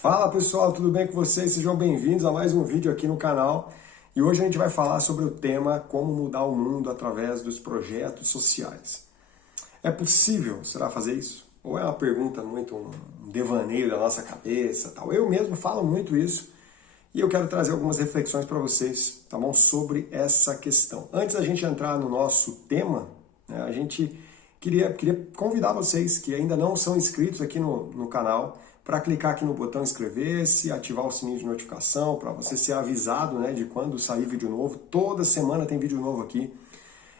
Fala pessoal, tudo bem com vocês? Sejam bem-vindos a mais um vídeo aqui no canal. E hoje a gente vai falar sobre o tema como mudar o mundo através dos projetos sociais. É possível, será fazer isso? Ou é uma pergunta muito um devaneio da nossa cabeça, tal? Eu mesmo falo muito isso e eu quero trazer algumas reflexões para vocês, tá bom? Sobre essa questão. Antes da gente entrar no nosso tema, né, a gente queria convidar vocês que ainda não são inscritos aqui no canal para clicar aqui no botão inscrever-se, ativar o sininho de notificação para você ser avisado, né, de quando sair vídeo novo. Toda semana tem vídeo novo aqui.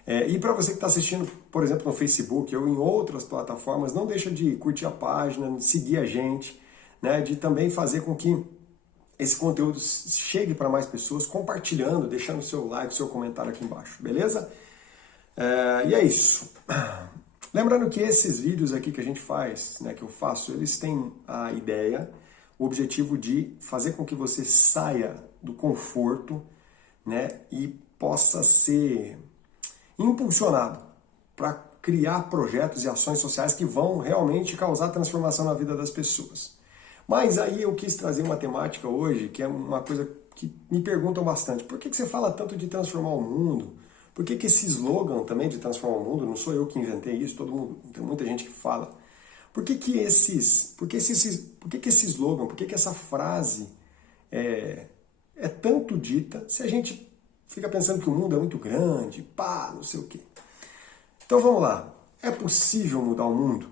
E para você que está assistindo, por exemplo, no Facebook ou em outras plataformas, não deixa de curtir a página, de seguir a gente, né, de também fazer com que esse conteúdo chegue para mais pessoas, compartilhando, deixando o seu like, o seu comentário aqui embaixo, beleza? E é isso. Lembrando que esses vídeos aqui que a gente faz, né, que eu faço, eles têm a ideia, o objetivo de fazer com que você saia do conforto, né, e possa ser impulsionado para criar projetos e ações sociais que vão realmente causar transformação na vida das pessoas. Mas aí eu quis trazer uma temática hoje, que é uma coisa que me perguntam bastante. Por que você fala tanto de transformar o mundo? Por que esse slogan também de transformar o mundo, não sou eu que inventei isso, todo mundo, tem muita gente que fala. Por que esse slogan, por que essa frase é tanto dita se a gente fica pensando que o mundo é muito grande, pá, não sei o quê. Então vamos lá, é possível mudar o mundo?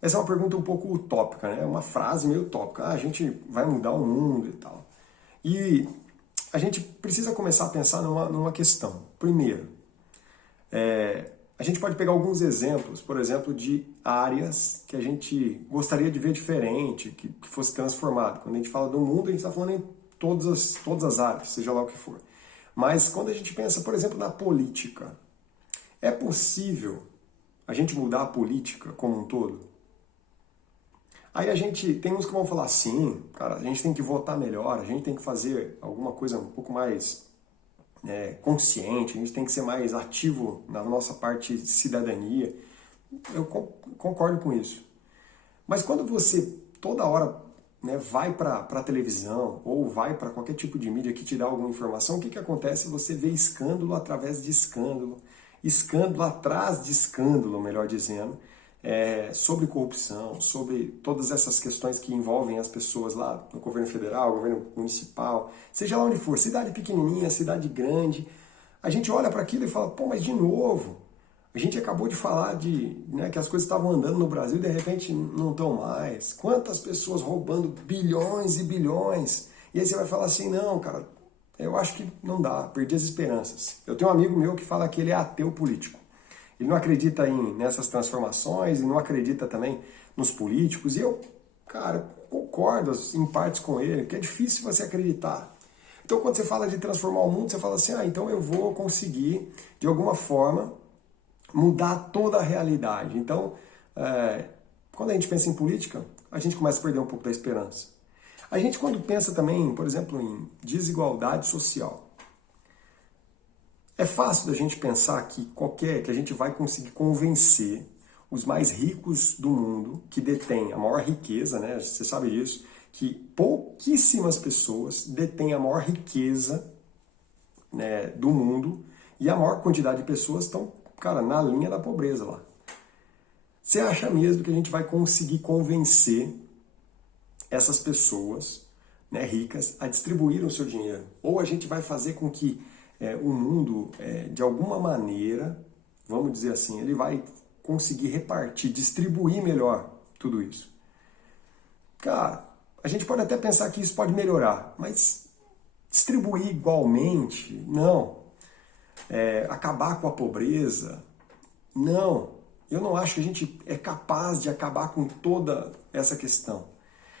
Essa é uma pergunta um pouco utópica, né? É uma frase meio utópica. A gente vai mudar o mundo e tal. E a gente precisa começar a pensar numa questão. Primeiro, a gente pode pegar alguns exemplos, por exemplo, de áreas que a gente gostaria de ver diferente, que fosse transformado. Quando a gente fala do mundo, a gente está falando em todas as áreas, seja lá o que for. Mas quando a gente pensa, por exemplo, na política, é possível a gente mudar a política como um todo? Aí a gente, tem uns que vão falar assim, cara, a gente tem que votar melhor, a gente tem que fazer alguma coisa um pouco mais consciente, a gente tem que ser mais ativo na nossa parte de cidadania. Eu concordo com isso. Mas quando você toda hora, né, vai para a televisão ou vai para qualquer tipo de mídia que te dá alguma informação, o que acontece? Você vê escândalo através de escândalo, escândalo atrás de escândalo, melhor dizendo, sobre corrupção, sobre todas essas questões que envolvem as pessoas lá no governo federal, governo municipal, seja lá onde for, cidade pequenininha, cidade grande, a gente olha para aquilo e fala, pô, mas de novo, a gente acabou de falar né, que as coisas estavam andando no Brasil e de repente não estão mais. Quantas pessoas roubando bilhões e bilhões? E aí você vai falar assim, não, cara, eu acho que não dá, perdi as esperanças. Eu tenho um amigo meu que fala que ele é ateu político. Ele não acredita nessas transformações e não acredita também nos políticos. E eu, cara, concordo em partes com ele, que é difícil você acreditar. Então, quando você fala de transformar o mundo, você fala assim, então eu vou conseguir, de alguma forma, mudar toda a realidade. Então, quando a gente pensa em política, a gente começa a perder um pouco da esperança. A gente, quando pensa também, por exemplo, em desigualdade social, é fácil da gente pensar que a gente vai conseguir convencer os mais ricos do mundo, que detêm a maior riqueza, né? Você sabe disso, que pouquíssimas pessoas detêm a maior riqueza, né, do mundo e a maior quantidade de pessoas estão, cara, na linha da pobreza lá. Você acha mesmo que a gente vai conseguir convencer essas pessoas, né, ricas a distribuir o seu dinheiro? Ou a gente vai fazer com que o mundo, de alguma maneira, vamos dizer assim, ele vai conseguir repartir, distribuir melhor tudo isso? Cara, a gente pode até pensar que isso pode melhorar, mas distribuir igualmente, não. Acabar com a pobreza, não. Eu não acho que a gente é capaz de acabar com toda essa questão.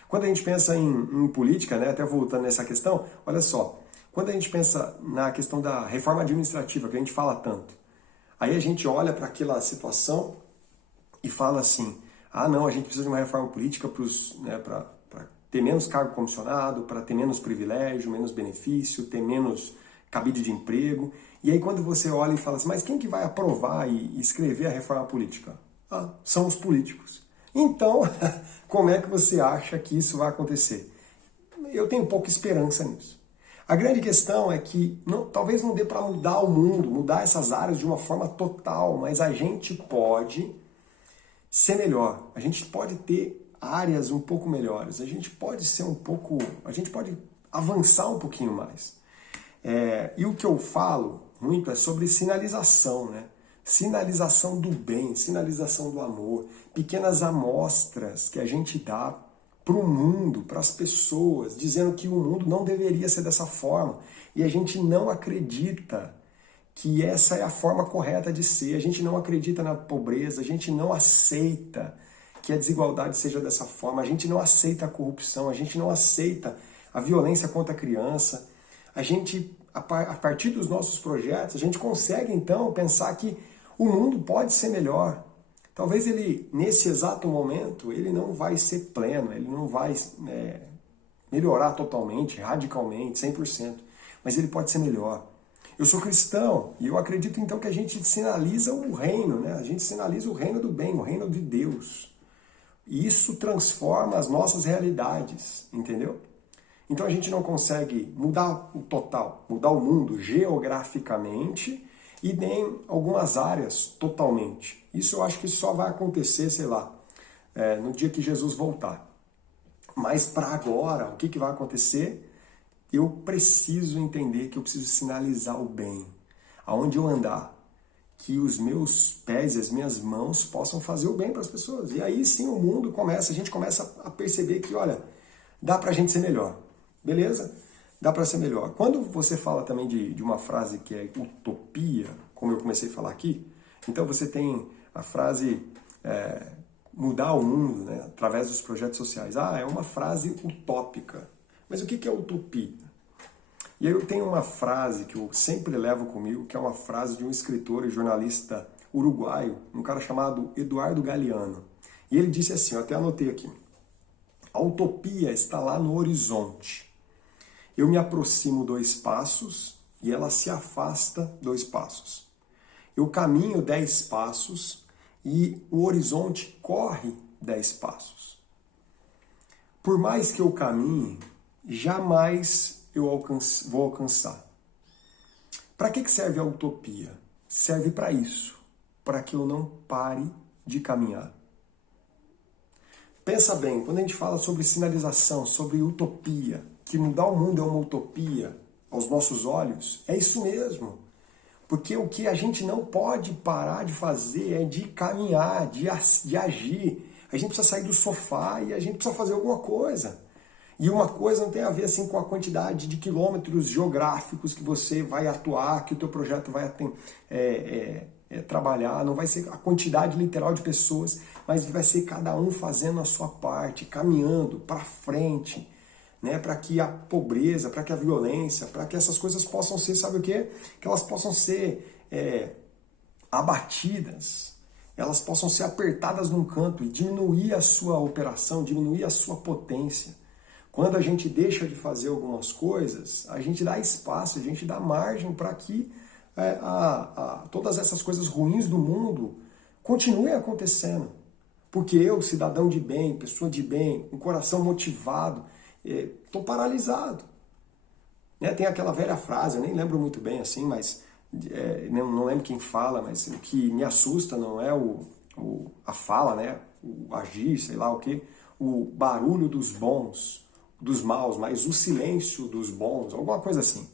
Quando a gente pensa em política, né, até voltando nessa questão, olha só, quando a gente pensa na questão da reforma administrativa, que a gente fala tanto, aí a gente olha para aquela situação e fala assim, não, a gente precisa de uma reforma política para ter menos cargo comissionado, para ter menos privilégio, menos benefício, ter menos cabide de emprego. E aí quando você olha e fala assim, mas quem que vai aprovar e escrever a reforma política? São os políticos. Então, como é que você acha que isso vai acontecer? Eu tenho pouca esperança nisso. A grande questão é que talvez não dê para mudar o mundo, mudar essas áreas de uma forma total, mas a gente pode ser melhor. A gente pode ter áreas um pouco melhores. A gente pode ser a gente pode avançar um pouquinho mais. E o que eu falo muito é sobre sinalização, né? Sinalização do bem, sinalização do amor, pequenas amostras que a gente dá para o mundo, para as pessoas, dizendo que o mundo não deveria ser dessa forma. E a gente não acredita que essa é a forma correta de ser. A gente não acredita na pobreza, a gente não aceita que a desigualdade seja dessa forma, a gente não aceita a corrupção, a gente não aceita a violência contra a criança. A gente, a partir dos nossos projetos, a gente consegue então pensar que o mundo pode ser melhor. Talvez ele, nesse exato momento, ele não vai ser pleno, ele não vai melhorar totalmente, radicalmente, 100%, mas ele pode ser melhor. Eu sou cristão e eu acredito então que a gente sinaliza o reino, né? A gente sinaliza o reino do bem, o reino de Deus. E isso transforma as nossas realidades, entendeu? Então a gente não consegue mudar o total, mudar o mundo geograficamente e nem algumas áreas totalmente. Isso eu acho que só vai acontecer, sei lá, no dia que Jesus voltar. Mas para agora, o que vai acontecer? Eu preciso entender que eu preciso sinalizar o bem. Aonde eu andar, que os meus pés e as minhas mãos possam fazer o bem para as pessoas. E aí sim o mundo começa, a gente começa a perceber que, olha, dá para a gente ser melhor. Beleza? Dá para ser melhor. Quando você fala também de uma frase que é utopia, como eu comecei a falar aqui, então você tem a frase mudar o mundo, né, através dos projetos sociais. É uma frase utópica. Mas o que é utopia? E aí eu tenho uma frase que eu sempre levo comigo, que é uma frase de um escritor e jornalista uruguaio, um cara chamado Eduardo Galeano. E ele disse assim, eu até anotei aqui, a utopia está lá no horizonte. Eu me aproximo 2 passos e ela se afasta 2 passos. Eu caminho 10 passos e o horizonte corre 10 passos. Por mais que eu caminhe, jamais eu vou alcançar. Para que serve a utopia? Serve para isso, para que eu não pare de caminhar. Pensa bem, quando a gente fala sobre sinalização, sobre utopia, que mudar o mundo é uma utopia aos nossos olhos, é isso mesmo. Porque o que a gente não pode parar de fazer é de caminhar, de agir. A gente precisa sair do sofá e a gente precisa fazer alguma coisa. E uma coisa não tem a ver assim com a quantidade de quilômetros geográficos que você vai atuar, que o teu projeto vai trabalhar, não vai ser a quantidade literal de pessoas, mas vai ser cada um fazendo a sua parte, caminhando para frente, né, para que a pobreza, para que a violência, para que essas coisas possam ser, sabe o quê? Que elas possam ser abatidas, elas possam ser apertadas num canto e diminuir a sua operação, diminuir a sua potência. Quando a gente deixa de fazer algumas coisas, a gente dá espaço, a gente dá margem para que todas essas coisas ruins do mundo continuem acontecendo. Porque eu, cidadão de bem, pessoa de bem, um coração motivado, estou paralisado. Né? Tem aquela velha frase, eu nem lembro muito bem assim, mas não lembro quem fala, mas o que me assusta não é a fala, né? O agir, sei lá o que, o barulho dos bons, dos maus, mas o silêncio dos bons, alguma coisa assim.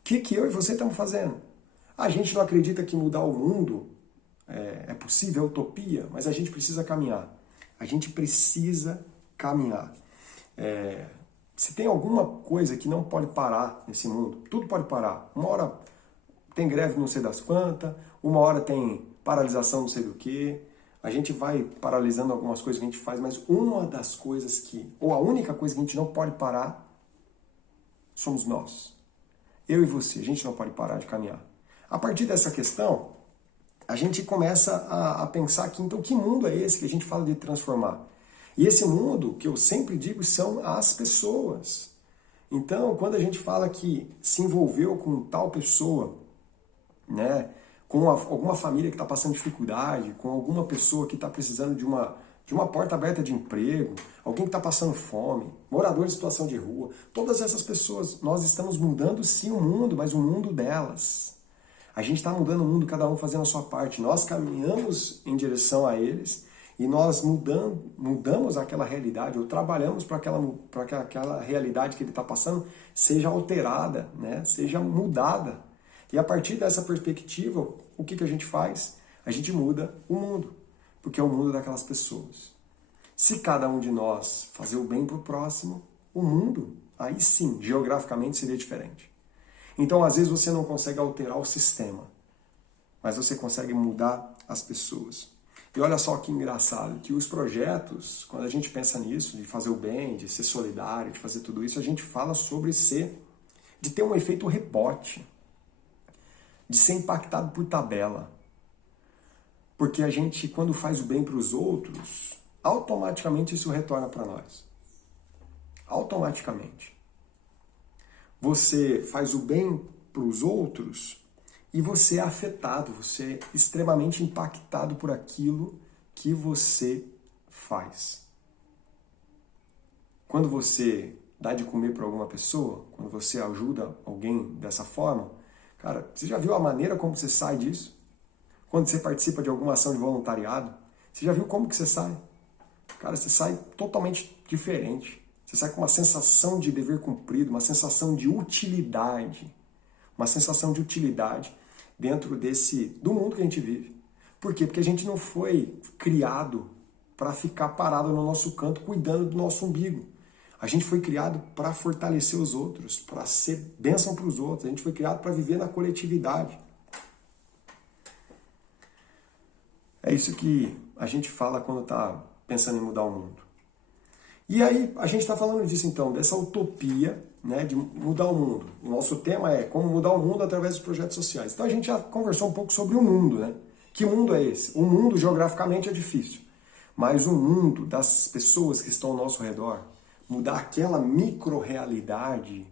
O que eu e você estamos fazendo? A gente não acredita que mudar o mundo é possível, é utopia, mas a gente precisa caminhar. A gente precisa caminhar. Se tem alguma coisa que não pode parar nesse mundo, tudo pode parar. Uma hora tem greve não sei das quantas, uma hora tem paralisação não sei do que. A gente vai paralisando algumas coisas que a gente faz, mas uma das coisas ou a única coisa que a gente não pode parar, somos nós. Eu e você, a gente não pode parar de caminhar. A partir dessa questão, a gente começa a pensar que, então, que mundo é esse que a gente fala de transformar? E esse mundo, que eu sempre digo, são as pessoas. Então, quando a gente fala que se envolveu com tal pessoa, né, com alguma família que está passando dificuldade, com alguma pessoa que está precisando de uma de uma porta aberta de emprego, alguém que está passando fome, morador em situação de rua. Todas essas pessoas, nós estamos mudando sim o mundo, mas o mundo delas. A gente está mudando o mundo, cada um fazendo a sua parte. Nós caminhamos em direção a eles e nós mudamos aquela realidade, ou trabalhamos para que aquela realidade que ele está passando seja alterada, né? Seja mudada. E a partir dessa perspectiva, o que a gente faz? A gente muda o mundo, porque é o mundo daquelas pessoas. Se cada um de nós fazer o bem para o próximo, o mundo, aí sim, geograficamente seria diferente. Então, às vezes, você não consegue alterar o sistema, mas você consegue mudar as pessoas. E olha só que engraçado, que os projetos, quando a gente pensa nisso, de fazer o bem, de ser solidário, de fazer tudo isso, a gente fala sobre de ter um efeito rebote, de ser impactado por tabela. Porque a gente, quando faz o bem para os outros, automaticamente isso retorna para nós. Automaticamente. Você faz o bem para os outros e você é afetado, você é extremamente impactado por aquilo que você faz. Quando você dá de comer para alguma pessoa, quando você ajuda alguém dessa forma, cara, você já viu a maneira como você sai disso? Quando você participa de alguma ação de voluntariado, você já viu como que você sai? Cara, você sai totalmente diferente. Você sai com uma sensação de dever cumprido, uma sensação de utilidade. Uma sensação de utilidade dentro do mundo que a gente vive. Por quê? Porque a gente não foi criado para ficar parado no nosso canto cuidando do nosso umbigo. A gente foi criado para fortalecer os outros, para ser bênção para os outros. A gente foi criado para viver na coletividade. É isso que a gente fala quando está pensando em mudar o mundo. E aí, a gente está falando disso então, dessa utopia, né, de mudar o mundo. O nosso tema é como mudar o mundo através dos projetos sociais. Então a gente já conversou um pouco sobre o mundo, né? Que mundo é esse? O mundo geograficamente é difícil, mas o mundo das pessoas que estão ao nosso redor, mudar aquela micro-realidade,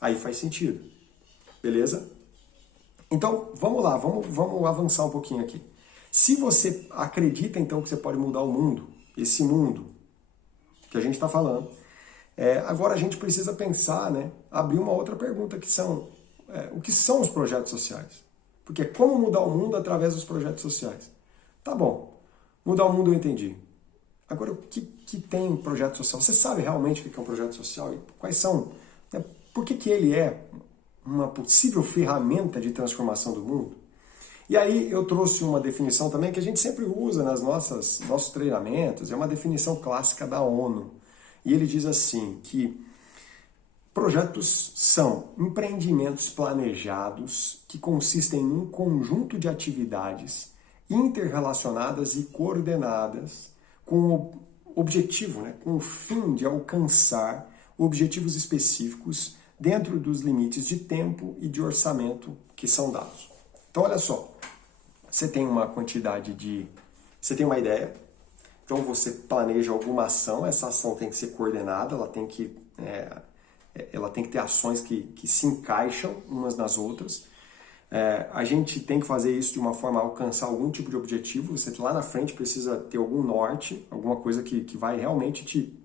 aí faz sentido. Beleza? Então, vamos lá, vamos avançar um pouquinho aqui. Se você acredita então que você pode mudar o mundo, esse mundo que a gente está falando, agora a gente precisa pensar, né, abrir uma outra pergunta, que são o que são os projetos sociais? Porque como mudar o mundo através dos projetos sociais? Tá bom, mudar o mundo eu entendi. Agora, o que tem projeto social? Você sabe realmente o que é um projeto social? E quais são? Por que ele é uma possível ferramenta de transformação do mundo? E aí eu trouxe uma definição também que a gente sempre usa nas nossos treinamentos, é uma definição clássica da ONU. E ele diz assim, que projetos são empreendimentos planejados que consistem em um conjunto de atividades interrelacionadas e coordenadas com o objetivo, né, com o fim de alcançar objetivos específicos dentro dos limites de tempo e de orçamento que são dados. Então, olha só, você tem uma você tem uma ideia, então você planeja alguma ação, essa ação tem que ser coordenada, ela tem que ter ações que se encaixam umas nas outras. A gente tem que fazer isso de uma forma a alcançar algum tipo de objetivo, você lá na frente precisa ter algum norte, alguma coisa que vai realmente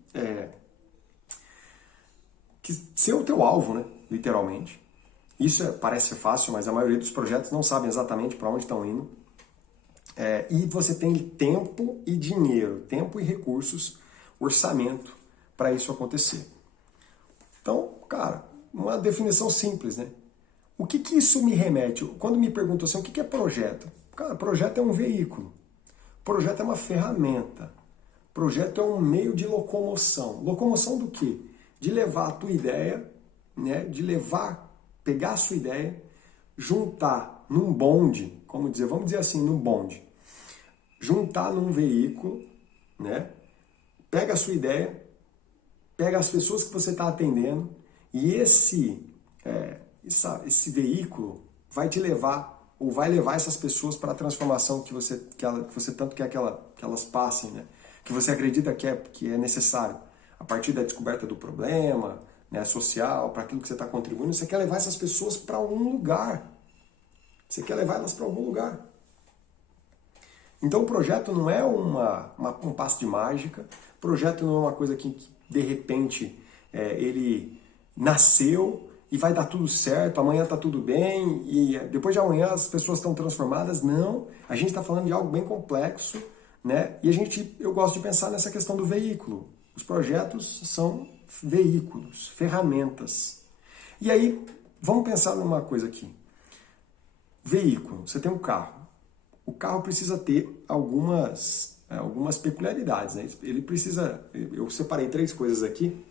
ser o teu alvo, né? Literalmente. Isso parece fácil, mas a maioria dos projetos não sabem exatamente para onde estão indo. E você tem tempo e dinheiro, tempo e recursos, orçamento para isso acontecer. Então, cara, uma definição simples, né? O que isso me remete? Quando me perguntam assim, o que é projeto? Cara, projeto é um veículo. Projeto é uma ferramenta. Projeto é um meio de locomoção. Locomoção do quê? De levar a tua ideia, né? Pegar a sua ideia, juntar num bonde, vamos dizer assim, num bonde, juntar num veículo, né? Pega a sua ideia, pega as pessoas que você está atendendo e esse veículo vai te levar, ou vai levar essas pessoas para a transformação que você tanto quer que elas passem, né? Que você acredita que é necessário, a partir da descoberta do problema, né, social, para aquilo que você está contribuindo, você quer levar essas pessoas para algum lugar. Você quer levar elas para algum lugar. Então o projeto não é um passe de mágica, o projeto não é uma coisa que de repente ele nasceu e vai dar tudo certo, amanhã está tudo bem e depois de amanhã as pessoas estão transformadas. Não, a gente está falando de algo bem complexo, né? E eu gosto de pensar nessa questão do veículo. Os projetos são veículos, ferramentas. E aí, vamos pensar numa coisa aqui. Veículo, você tem um carro. O carro precisa ter algumas peculiaridades, né? Ele precisa, eu separei 3 coisas aqui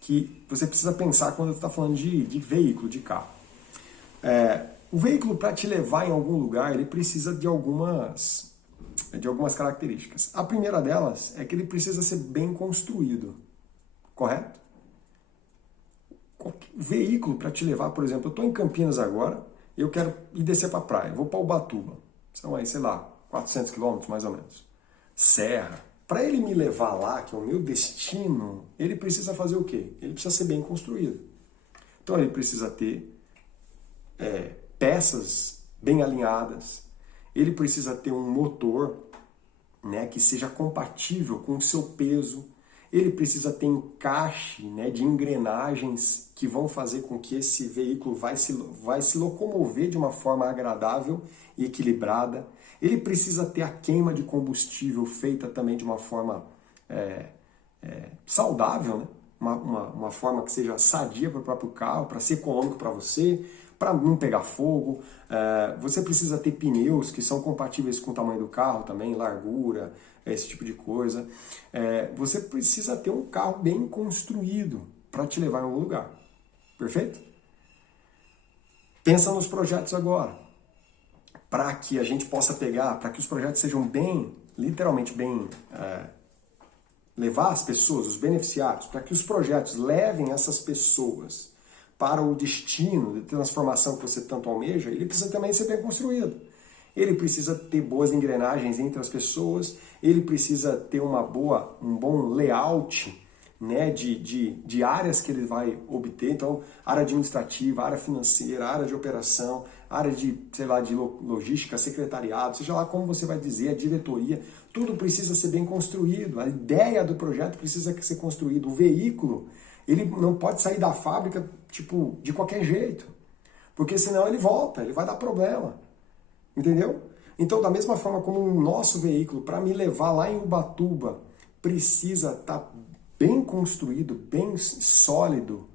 que você precisa pensar quando você está falando de veículo, de carro. O veículo, para te levar em algum lugar, ele precisa de algumas características. A primeira delas é que ele precisa ser bem construído, correto? O veículo para te levar, por exemplo, eu estou em Campinas agora, eu quero ir descer para a praia, vou para Ubatuba, são aí, sei lá, 400 quilômetros mais ou menos. Serra. Para ele me levar lá, que é o meu destino, ele precisa fazer o quê? Ele precisa ser bem construído. Então ele precisa ter peças bem alinhadas, ele precisa ter um motor, né, que seja compatível com o seu peso, ele precisa ter encaixe, né, de engrenagens que vão fazer com que esse veículo vai se locomover de uma forma agradável e equilibrada. Ele precisa ter a queima de combustível feita também de uma forma saudável, né? Uma forma que seja sadia para o próprio carro, para ser econômico para você, para não pegar fogo. Você precisa ter pneus que são compatíveis com o tamanho do carro também, largura, esse tipo de coisa. Você precisa ter um carro bem construído para te levar em algum lugar. Perfeito? Pensa nos projetos agora. Para que a gente possa pegar, para que os projetos sejam bem, literalmente bem, levar as pessoas, os beneficiários, para que os projetos levem essas pessoas para o destino de transformação que você tanto almeja, ele precisa também ser bem construído. Ele precisa ter boas engrenagens entre as pessoas, ele precisa ter um bom layout, né, de áreas que ele vai obter. Então, área administrativa, área financeira, área de operação, área de, sei lá, de logística, secretariado, seja lá como você vai dizer, a diretoria, tudo precisa ser bem construído. A ideia do projeto precisa ser construído. O veículo, ele não pode sair da fábrica, tipo, de qualquer jeito, porque senão ele volta, ele vai dar problema. Entendeu? Então, da mesma forma como o nosso veículo, para me levar lá em Ubatuba, precisa estar bem construído, bem sólido,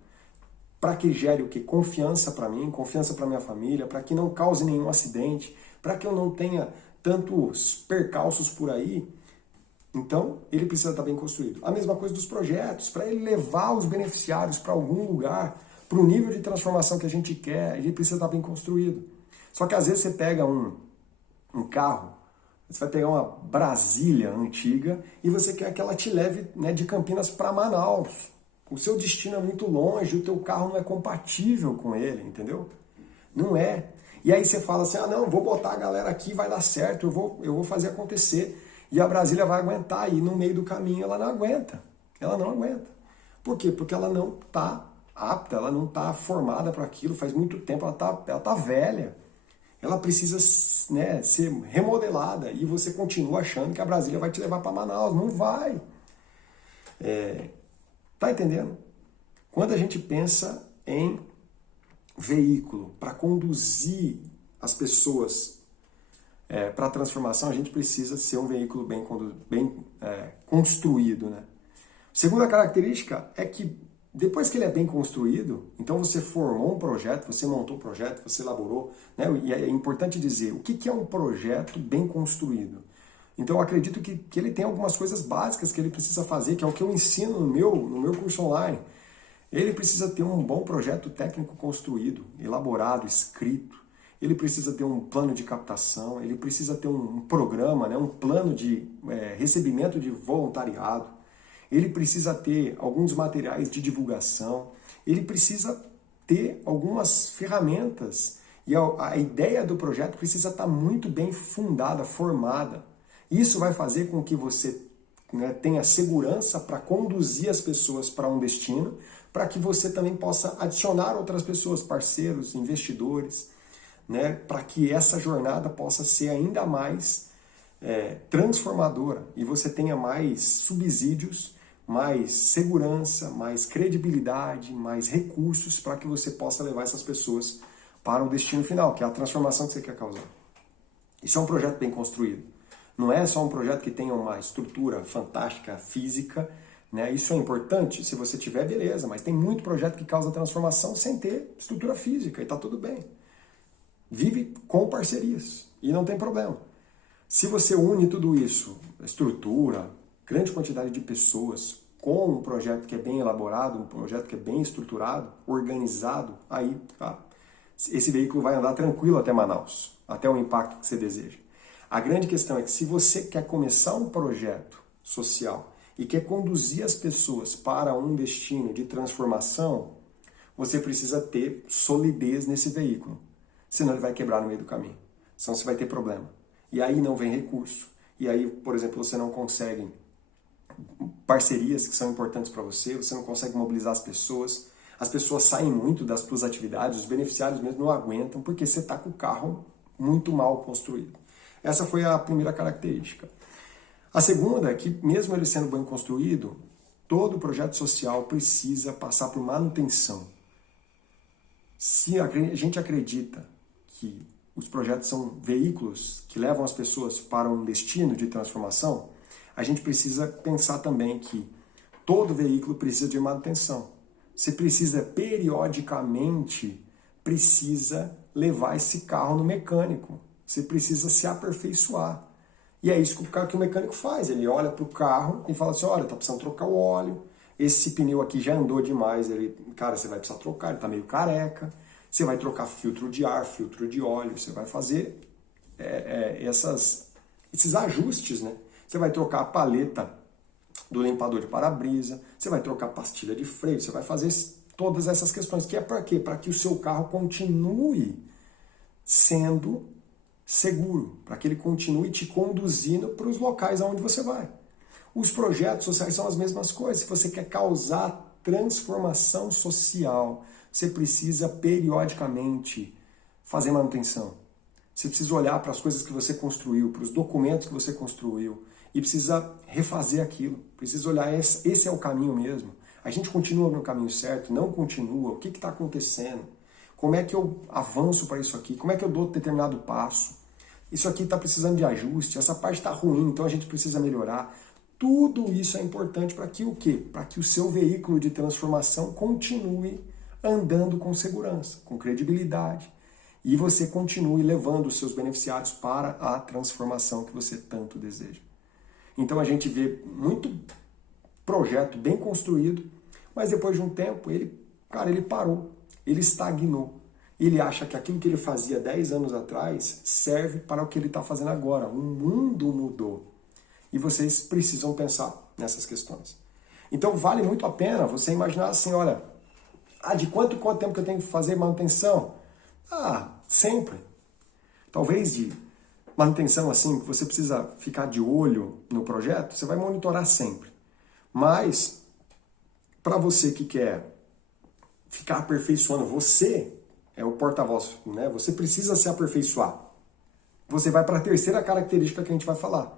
para que gere o quê? Confiança para mim, confiança para minha família, para que não cause nenhum acidente, para que eu não tenha tantos percalços por aí. Então, ele precisa estar bem construído. A mesma coisa dos projetos, para ele levar os beneficiários para algum lugar, para o nível de transformação que a gente quer, ele precisa estar bem construído. Só que às vezes você pega um carro, você vai pegar uma Brasília antiga e você quer que ela te leve, né, de Campinas para Manaus. O seu destino é muito longe, o teu carro não é compatível com ele, entendeu? Não é. E aí você fala assim, não, vou botar a galera aqui, vai dar certo, eu vou fazer acontecer. E a Brasília vai aguentar, e no meio do caminho ela não aguenta. Ela não aguenta. Por quê? Porque ela não está apta, ela não está formada para aquilo, faz muito tempo, ela tá velha. Ela precisa, né, ser remodelada e você continua achando que a Brasília vai te levar para Manaus. Não vai. Tá entendendo? Quando a gente pensa em veículo para conduzir as pessoas para a transformação, a gente precisa ser um veículo bem construído, né? Segunda característica é que depois que ele é bem construído, então você formou um projeto, você montou um projeto, você elaborou, né? E é importante dizer, o que é um projeto bem construído? Então eu acredito que ele tem algumas coisas básicas que ele precisa fazer, que é o que eu ensino no meu curso online. Ele precisa ter um bom projeto técnico construído, elaborado, escrito. Ele precisa ter um plano de captação, ele precisa ter um programa, né? Um plano de recebimento de voluntariado. Ele precisa ter alguns materiais de divulgação, ele precisa ter algumas ferramentas e a ideia do projeto precisa estar muito bem fundada, formada. Isso vai fazer com que você, né, tenha segurança para conduzir as pessoas para um destino, para que você também possa adicionar outras pessoas, parceiros, investidores, né, para que essa jornada possa ser ainda mais transformadora e você tenha mais subsídios, mais segurança, mais credibilidade, mais recursos para que você possa levar essas pessoas para o destino final, que é a transformação que você quer causar. Isso é um projeto bem construído. Não é só um projeto que tenha uma estrutura fantástica, física, né? Isso é importante, se você tiver, beleza, mas tem muito projeto que causa transformação sem ter estrutura física, e está tudo bem. Vive com parcerias, e não tem problema. Se você une tudo isso, estrutura, grande quantidade de pessoas, com um projeto que é bem elaborado, um projeto que é bem estruturado, organizado, aí esse veículo vai andar tranquilo até Manaus, até o impacto que você deseja. A grande questão é que se você quer começar um projeto social e quer conduzir as pessoas para um destino de transformação, você precisa ter solidez nesse veículo. Senão ele vai quebrar no meio do caminho. Senão você vai ter problema. E aí não vem recurso. E aí, por exemplo, você não consegue parcerias que são importantes para você, você não consegue mobilizar as pessoas saem muito das suas atividades, os beneficiários mesmo não aguentam, porque você está com o carro muito mal construído. Essa foi a primeira característica. A segunda é que, mesmo ele sendo bem construído, todo projeto social precisa passar por manutenção. Se a gente acredita que os projetos são veículos que levam as pessoas para um destino de transformação, a gente precisa pensar também que todo veículo precisa de manutenção. Você precisa, periodicamente, levar esse carro no mecânico. Você precisa se aperfeiçoar. E é isso que o mecânico faz. Ele olha para o carro e fala assim, olha, tá precisando trocar o óleo, esse pneu aqui já andou demais, cara, você vai precisar trocar, ele tá meio careca. Você vai trocar filtro de ar, filtro de óleo, você vai fazer esses ajustes, né? Você vai trocar a paleta do limpador de para-brisa, você vai trocar a pastilha de freio, você vai fazer todas essas questões. Que é para quê? Para que o seu carro continue sendo seguro, para que ele continue te conduzindo para os locais aonde você vai. Os projetos sociais são as mesmas coisas. Se você quer causar transformação social, você precisa periodicamente fazer manutenção. Você precisa olhar para as coisas que você construiu, para os documentos que você construiu, e precisa refazer aquilo. Precisa olhar, esse é o caminho mesmo. A gente continua no caminho certo? Não continua? O que está acontecendo? Como é que eu avanço para isso aqui? Como é que eu dou determinado passo? Isso aqui está precisando de ajuste, essa parte está ruim, então a gente precisa melhorar. Tudo isso é importante para que o quê? Para que o seu veículo de transformação continue andando com segurança, com credibilidade, e você continue levando os seus beneficiários para a transformação que você tanto deseja. Então a gente vê muito projeto bem construído, mas depois de um tempo ele parou, ele estagnou. Ele acha que aquilo que ele fazia 10 anos atrás serve para o que ele está fazendo agora. O mundo mudou. E vocês precisam pensar nessas questões. Então vale muito a pena você imaginar assim, olha, de quanto tempo que eu tenho que fazer manutenção? Sempre. Talvez de manutenção assim, que você precisa ficar de olho no projeto, você vai monitorar sempre. Mas, para você que quer ficar aperfeiçoando, você é o porta-voz, né? Você precisa se aperfeiçoar. Você vai para a terceira característica que a gente vai falar.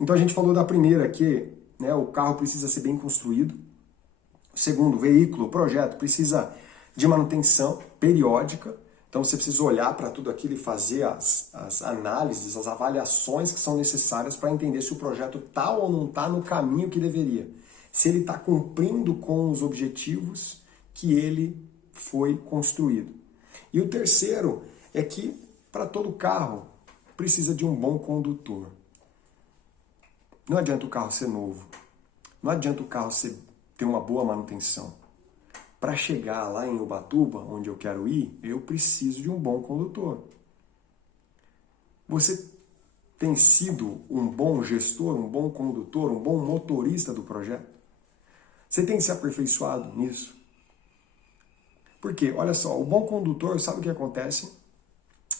Então a gente falou da primeira, que o carro precisa ser bem construído. O segundo, o veículo, o projeto precisa de manutenção periódica. Então você precisa olhar para tudo aquilo e fazer as análises, as avaliações que são necessárias para entender se o projeto está ou não está no caminho que deveria. Se ele está cumprindo com os objetivos que ele foi construído. E o terceiro é que para todo carro precisa de um bom condutor. Não adianta o carro ser novo. Não adianta o carro ter uma boa manutenção. Para chegar lá em Ubatuba, onde eu quero ir, eu preciso de um bom condutor. Você tem sido um bom gestor, um bom condutor, um bom motorista do projeto? Você tem se aperfeiçoado nisso? Porque, olha só, o bom condutor, sabe o que acontece?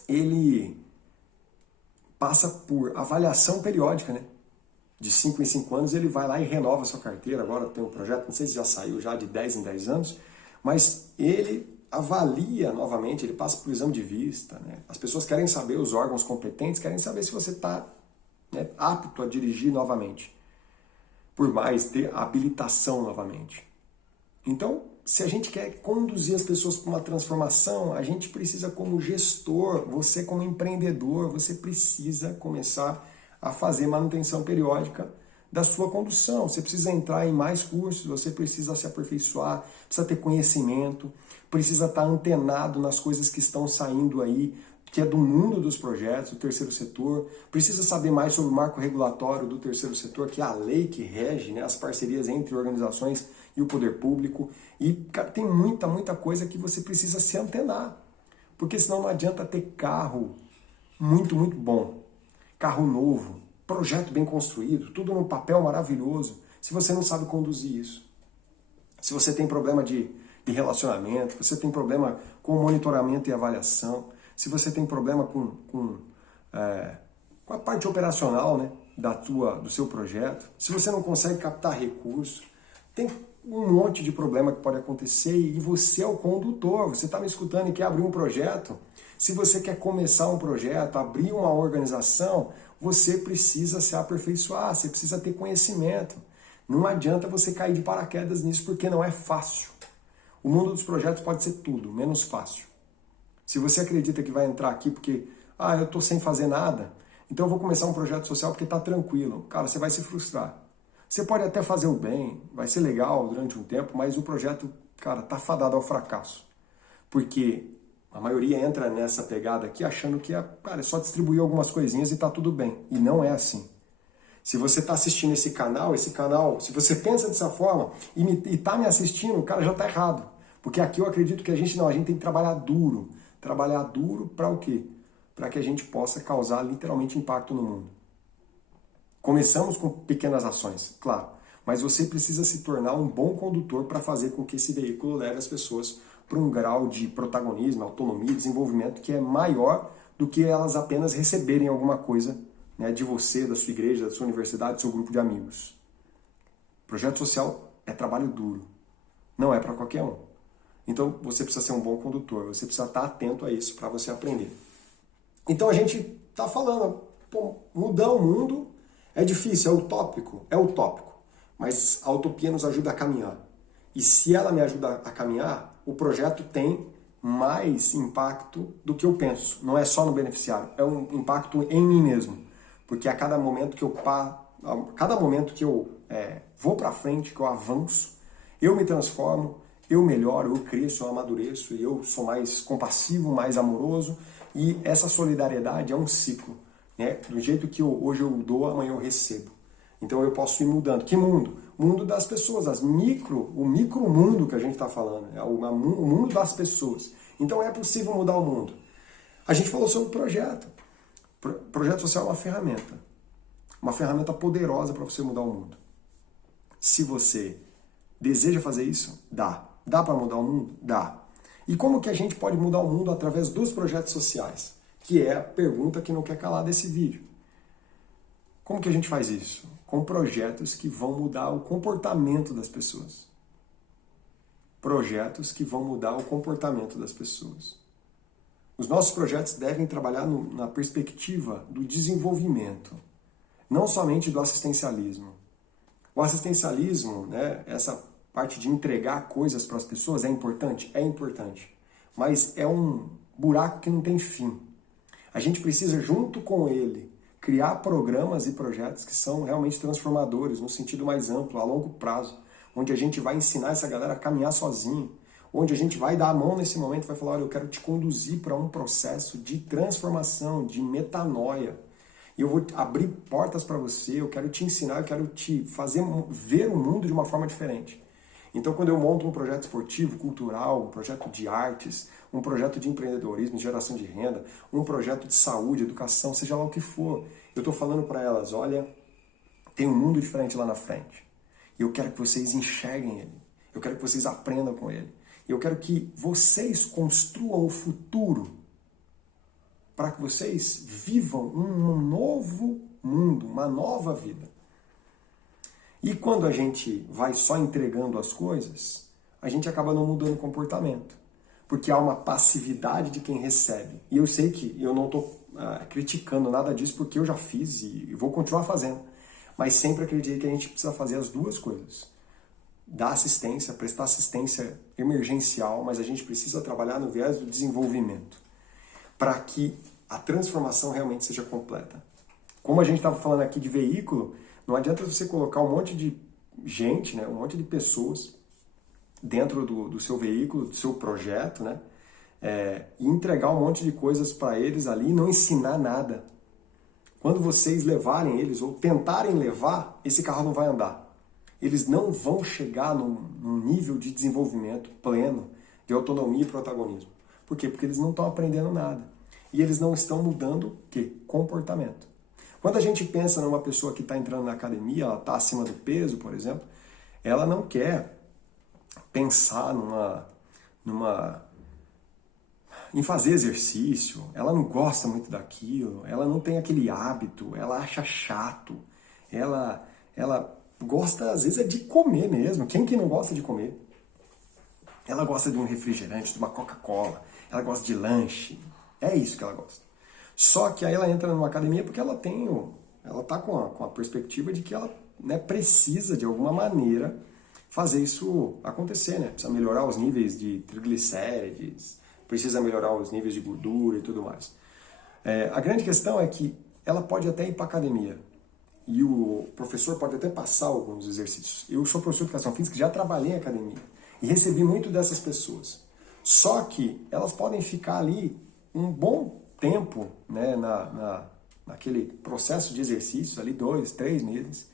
Ele passa por avaliação periódica, né? De 5 em 5 anos ele vai lá e renova a sua carteira. Agora tem um projeto, não sei se já saiu já de 10 em 10 anos, mas ele avalia novamente, ele passa por exame de vista, né? As pessoas querem saber, os órgãos competentes querem saber se você está né, apto a dirigir novamente, por mais ter habilitação novamente. Então, se a gente quer conduzir as pessoas para uma transformação, a gente precisa, como gestor, você como empreendedor, você precisa começar a fazer manutenção periódica da sua condução. Você precisa entrar em mais cursos, você precisa se aperfeiçoar, precisa ter conhecimento, precisa estar antenado nas coisas que estão saindo aí, que é do mundo dos projetos, do terceiro setor, precisa saber mais sobre o marco regulatório do terceiro setor, que é a lei que rege, né, as parcerias entre organizações e o poder público. E, cara, tem muita coisa que você precisa se antenar, porque senão não adianta ter carro muito bom, carro novo, projeto bem construído, tudo no papel maravilhoso, se você não sabe conduzir isso. Se você tem problema de relacionamento, se você tem problema com monitoramento e avaliação, se você tem problema com a parte operacional, né, do seu projeto, se você não consegue captar recursos, tem um monte de problema que pode acontecer e você é o condutor, você está me escutando e quer abrir um projeto. Se você quer começar um projeto, abrir uma organização, você precisa se aperfeiçoar, você precisa ter conhecimento. Não adianta você cair de paraquedas nisso porque não é fácil. O mundo dos projetos pode ser tudo, menos fácil. Se você acredita que vai entrar aqui porque, eu estou sem fazer nada, então eu vou começar um projeto social porque está tranquilo. Cara, você vai se frustrar. Você pode até fazer o bem, vai ser legal durante um tempo, mas o projeto, cara, está fadado ao fracasso. Porque a maioria entra nessa pegada aqui achando que é só distribuir algumas coisinhas e está tudo bem. E não é assim. Se você está assistindo esse canal, se você pensa dessa forma e está me assistindo, o cara já está errado. Porque aqui eu acredito que a gente tem que trabalhar duro. Trabalhar duro para o quê? Para que a gente possa causar literalmente impacto no mundo. Começamos com pequenas ações, claro, mas você precisa se tornar um bom condutor para fazer com que esse veículo leve as pessoas para um grau de protagonismo, autonomia, desenvolvimento que é maior do que elas apenas receberem alguma coisa, né, de você, da sua igreja, da sua universidade, do seu grupo de amigos. Projeto social é trabalho duro, não é para qualquer um. Então você precisa ser um bom condutor, você precisa estar atento a isso para você aprender. Então a gente está falando, mudar o mundo é difícil, é utópico, mas a utopia nos ajuda a caminhar. E se ela me ajuda a caminhar, o projeto tem mais impacto do que eu penso. Não é só no beneficiário, é um impacto em mim mesmo. Porque a cada momento que eu vou para frente, que eu avanço, eu me transformo, eu melhoro, eu cresço, eu amadureço, e eu sou mais compassivo, mais amoroso. E essa solidariedade é um ciclo. Né? Do jeito que hoje eu dou, amanhã eu recebo. Então eu posso ir mudando. Que mundo? O mundo das pessoas, o micro mundo que a gente está falando, é o mundo das pessoas. Então é possível mudar o mundo. A gente falou sobre o projeto. Projeto social é uma ferramenta poderosa para você mudar o mundo. Se você deseja fazer isso, dá. Dá para mudar o mundo? Dá. E como que a gente pode mudar o mundo através dos projetos sociais? Que é a pergunta que não quer calar desse vídeo. Como que a gente faz isso? Com projetos que vão mudar o comportamento das pessoas. Projetos que vão mudar o comportamento das pessoas. Os nossos projetos devem trabalhar na perspectiva do desenvolvimento, não somente do assistencialismo. O assistencialismo, né, essa parte de entregar coisas para as pessoas é importante? É importante. Mas é um buraco que não tem fim. A gente precisa, junto com ele, criar programas e projetos que são realmente transformadores, no sentido mais amplo, a longo prazo, onde a gente vai ensinar essa galera a caminhar sozinho, onde a gente vai dar a mão nesse momento e vai falar, olha, eu quero te conduzir para um processo de transformação, de metanoia. E eu vou abrir portas para você, eu quero te ensinar, eu quero te fazer ver o mundo de uma forma diferente. Então, quando eu monto um projeto esportivo, cultural, um projeto de artes, um projeto de empreendedorismo, de geração de renda, um projeto de saúde, educação, seja lá o que for, eu estou falando para elas, olha, tem um mundo diferente lá na frente. E eu quero que vocês enxerguem ele. Eu quero que vocês aprendam com ele. Eu quero que vocês construam o futuro para que vocês vivam um novo mundo, uma nova vida. E quando a gente vai só entregando as coisas, a gente acaba não mudando o comportamento. porque há uma passividade de quem recebe. E eu sei que eu não estou criticando nada disso, porque eu já fiz e vou continuar fazendo. Mas sempre acreditei que a gente precisa fazer as duas coisas. Dar assistência, prestar assistência emergencial, mas a gente precisa trabalhar no viés do desenvolvimento, para que a transformação realmente seja completa. Como a gente estava falando aqui de veículo, não adianta você colocar um monte de gente, né, um monte de pessoas dentro do seu veículo, do seu projeto, né, e entregar um monte de coisas para eles ali e não ensinar nada. Quando vocês levarem eles ou tentarem levar, esse carro não vai andar. Eles não vão chegar num nível de desenvolvimento pleno, de autonomia e protagonismo. Por quê? Porque eles não estão aprendendo nada. E eles não estão mudando o quê? Comportamento. Quando a gente pensa numa pessoa que está entrando na academia, ela está acima do peso, por exemplo, ela não quer pensar em fazer exercício, ela não gosta muito daquilo, ela não tem aquele hábito, ela acha chato, ela gosta, às vezes, é de comer mesmo. Quem que não gosta de comer? Ela gosta de um refrigerante, de uma Coca-Cola, ela gosta de lanche, é isso que ela gosta. Só que aí ela entra numa academia porque ela tá com a perspectiva de que ela, né, precisa, de alguma maneira, fazer isso acontecer, né? Precisa melhorar os níveis de triglicérides, precisa melhorar os níveis de gordura e tudo mais. A grande questão é que ela pode até ir para a academia e o professor pode até passar alguns exercícios. Eu sou professor de educação física, já trabalhei em academia e recebi muito dessas pessoas. Só que elas podem ficar ali um bom tempo, né, naquele processo de exercícios, ali 2, 3 meses,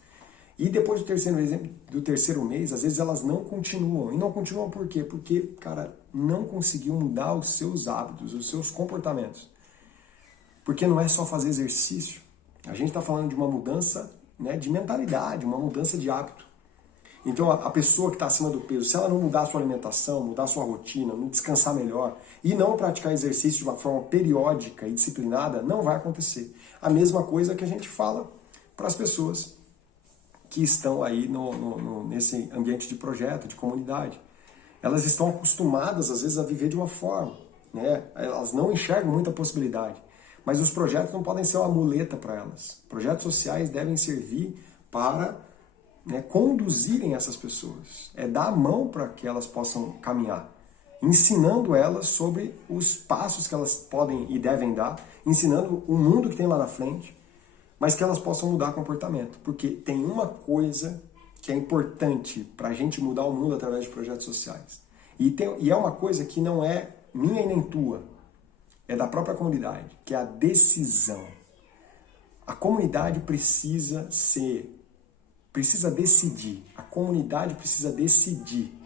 e depois do terceiro mês, às vezes elas não continuam. E não continuam por quê? Porque, cara, não conseguiu mudar os seus hábitos, os seus comportamentos. Porque não é só fazer exercício. A gente está falando de uma mudança, né, de mentalidade, uma mudança de hábito. Então a pessoa que está acima do peso, se ela não mudar a sua alimentação, mudar a sua rotina, não descansar melhor e não praticar exercício de uma forma periódica e disciplinada, não vai acontecer. A mesma coisa que a gente fala para as pessoas que estão aí nesse ambiente de projeto, de comunidade. Elas estão acostumadas, às vezes, a viver de uma forma, né? Elas não enxergam muita possibilidade. Mas os projetos não podem ser uma muleta para elas. Projetos sociais devem servir para, né, conduzirem essas pessoas. É dar a mão para que elas possam caminhar. Ensinando elas sobre os passos que elas podem e devem dar. Ensinando o mundo que tem lá na frente. Mas que elas possam mudar comportamento. Porque tem uma coisa que é importante para a gente mudar o mundo através de projetos sociais. E é uma coisa que não é minha e nem tua. É da própria comunidade, que é a decisão. A comunidade precisa decidir. A comunidade precisa decidir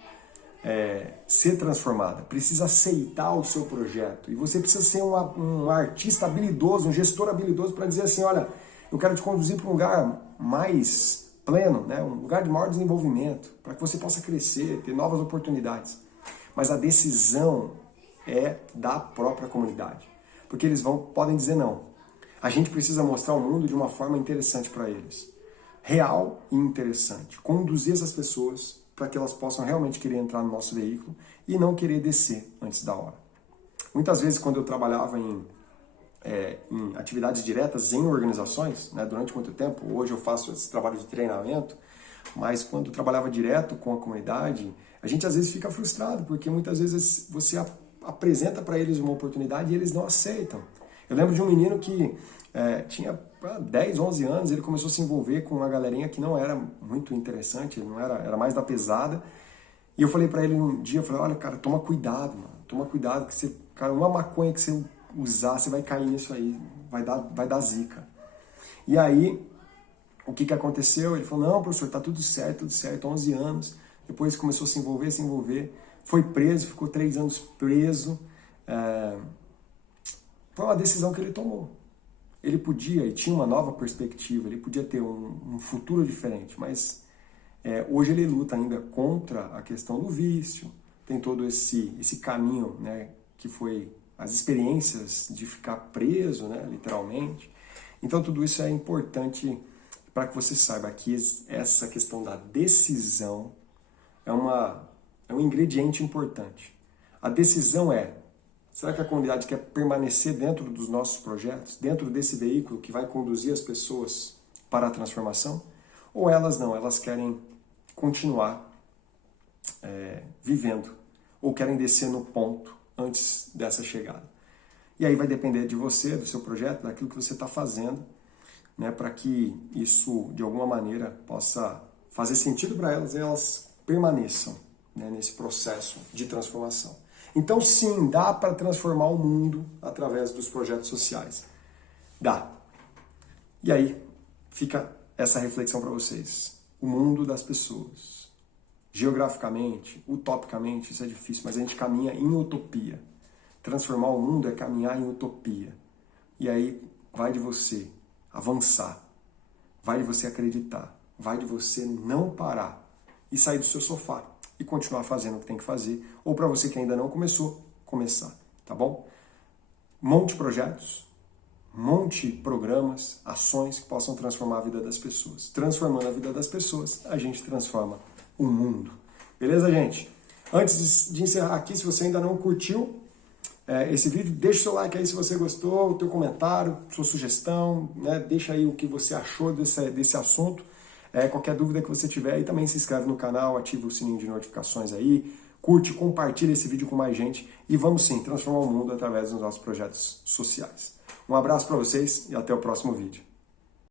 ser transformada, precisa aceitar o seu projeto. E você precisa ser um artista habilidoso, um gestor habilidoso para dizer assim, olha, eu quero te conduzir para um lugar mais pleno, né? Um lugar de maior desenvolvimento, para que você possa crescer, ter novas oportunidades. Mas a decisão é da própria comunidade. Porque eles podem dizer não. A gente precisa mostrar o mundo de uma forma interessante para eles. Real e interessante. Conduzir essas pessoas para que elas possam realmente querer entrar no nosso veículo e não querer descer antes da hora. Muitas vezes, quando eu trabalhava em atividades diretas em organizações, né, durante muito tempo, hoje eu faço esse trabalho de treinamento, mas quando eu trabalhava direto com a comunidade, a gente às vezes fica frustrado, porque muitas vezes você apresenta para eles uma oportunidade e eles não aceitam. Eu lembro de um menino que tinha 10, 11 anos, ele começou a se envolver com uma galerinha que não era muito interessante, não era mais da pesada, e eu falei para ele um dia, eu falei, olha cara, toma cuidado, mano, toma cuidado, que uma maconha que você usar, você vai cair nisso aí, vai dar zica. E aí, o que aconteceu? Ele falou, não, professor, tá tudo certo, 11 anos. Depois começou a se envolver, foi preso, ficou 3 anos preso. Foi uma decisão que ele tomou. Ele podia, e tinha uma nova perspectiva, ele podia ter um futuro diferente, mas hoje ele luta ainda contra a questão do vício, tem todo esse caminho, né, que foi as experiências de ficar preso, né, literalmente. Então tudo isso é importante para que você saiba que essa questão da decisão é um ingrediente importante. A decisão é, será que a comunidade quer permanecer dentro dos nossos projetos, dentro desse veículo que vai conduzir as pessoas para a transformação? Ou elas não, elas querem continuar vivendo, ou querem descer no ponto antes dessa chegada. E aí vai depender de você, do seu projeto, daquilo que você está fazendo, né, para que isso, de alguma maneira, possa fazer sentido para elas e elas permaneçam, né, nesse processo de transformação. Então, sim, dá para transformar o mundo através dos projetos sociais. Dá. E aí fica essa reflexão para vocês. O mundo das pessoas. Geograficamente, utopicamente, isso é difícil, mas a gente caminha em utopia. Transformar o mundo é caminhar em utopia. E aí vai de você avançar, vai de você acreditar, vai de você não parar e sair do seu sofá e continuar fazendo o que tem que fazer, ou para você que ainda não começou, começar, tá bom? Monte projetos, monte programas, ações que possam transformar a vida das pessoas. Transformando a vida das pessoas, a gente transforma o mundo. Beleza, gente? Antes de encerrar aqui, se você ainda não curtiu esse vídeo, deixa o seu like aí se você gostou, o teu comentário, sua sugestão, né? Deixa aí o que você achou desse assunto. Qualquer dúvida que você tiver, e também se inscreve no canal, ativa o sininho de notificações aí, curte, compartilha esse vídeo com mais gente e vamos sim transformar o mundo através dos nossos projetos sociais. Um abraço para vocês e até o próximo vídeo.